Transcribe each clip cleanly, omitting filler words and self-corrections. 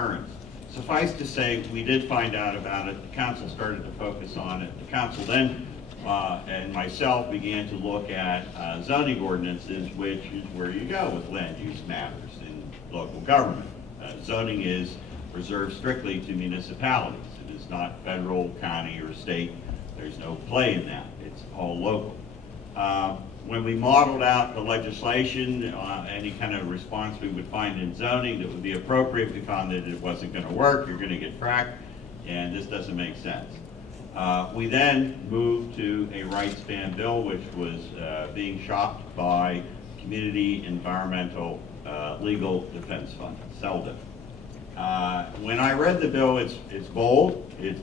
occurrence. Suffice to say, we did find out about it. The council started to focus on it. The council then and myself began to look at zoning ordinances, which is where you go with land use matters in local government. Zoning is reserved strictly to municipalities. It is not federal, county, or state. There's no play in that. It's all local. When we modeled out the legislation, any kind of response we would find in zoning that would be appropriate, we found that it wasn't going to work. You're going to get fracked, and this doesn't make sense. We then moved to a rights ban bill, which was being shopped by Community Environmental Legal Defense Fund, CELDF. When I read the bill, it's bold, it's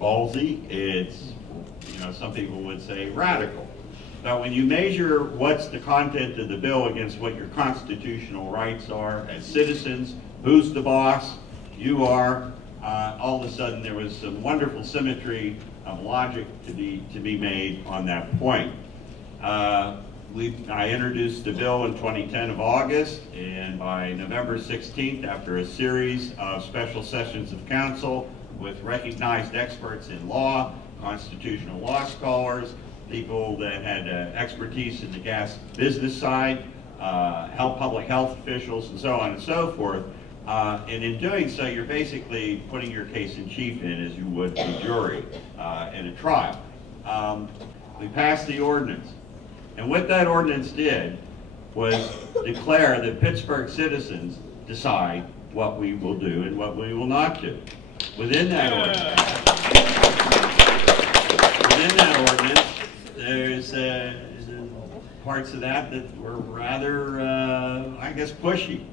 ballsy, it's, some people would say radical. But when you measure what's the content of the bill against what your constitutional rights are as citizens, who's the boss, you are, all of a sudden there was some wonderful symmetry of logic to be made on that point. I introduced the bill in 2010 of August, and by November 16th, after a series of special sessions of council with recognized experts in law, constitutional law scholars, people that had expertise in the gas business side, public health officials, and so on and so forth. And in doing so, you're basically putting your case in chief in as you would the jury in a trial. We passed the ordinance. And what that ordinance did was declare that Pittsburgh citizens decide what we will do and what we will not do. Within that ordinance, there's parts of that were rather, I guess, pushy.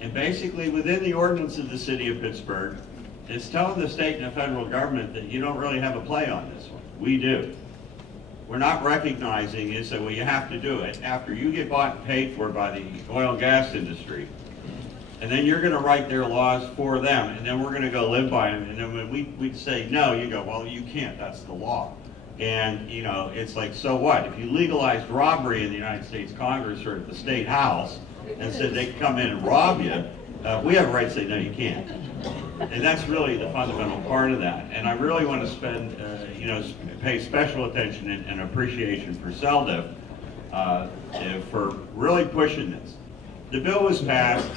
And basically, within the ordinance of the city of Pittsburgh, it's telling the state and the federal government that you don't really have a play on this one. We do. We're not recognizing it, so well, you have to do it after you get bought and paid for by the oil and gas industry. And then you're going to write their laws for them, and then we're going to go live by them. And then when we'd say no, you go, well, you can't. That's the law. And, it's like, so what? If you legalized robbery in the United States Congress or at the State House and said they could come in and rob you, we have a right to say, no, you can't. And that's really the fundamental part of that. And I really want to spend, pay special attention and appreciation for CELDF for really pushing this. The bill was passed.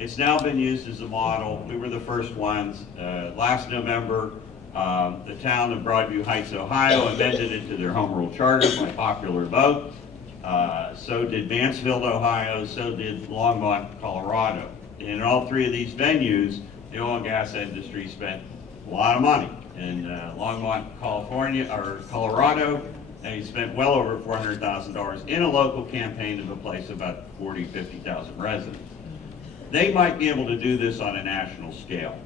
It's now been used as a model. We were the first ones. Last November, the town of Broadview Heights, Ohio amended it to their home rule charter by popular vote. So did Mansfield, Ohio. So did Longmont, Colorado. And in all three of these venues, the oil and gas industry spent a lot of money. In Longmont, Colorado, they spent well over $400,000 in a local campaign of a place of about 50,000 residents. They might be able to do this on a national scale.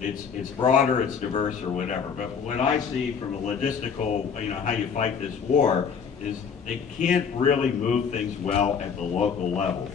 It's broader, it's diverse, or whatever. But what I see from a logistical, how you fight this war, is it can't really move things well at the local level.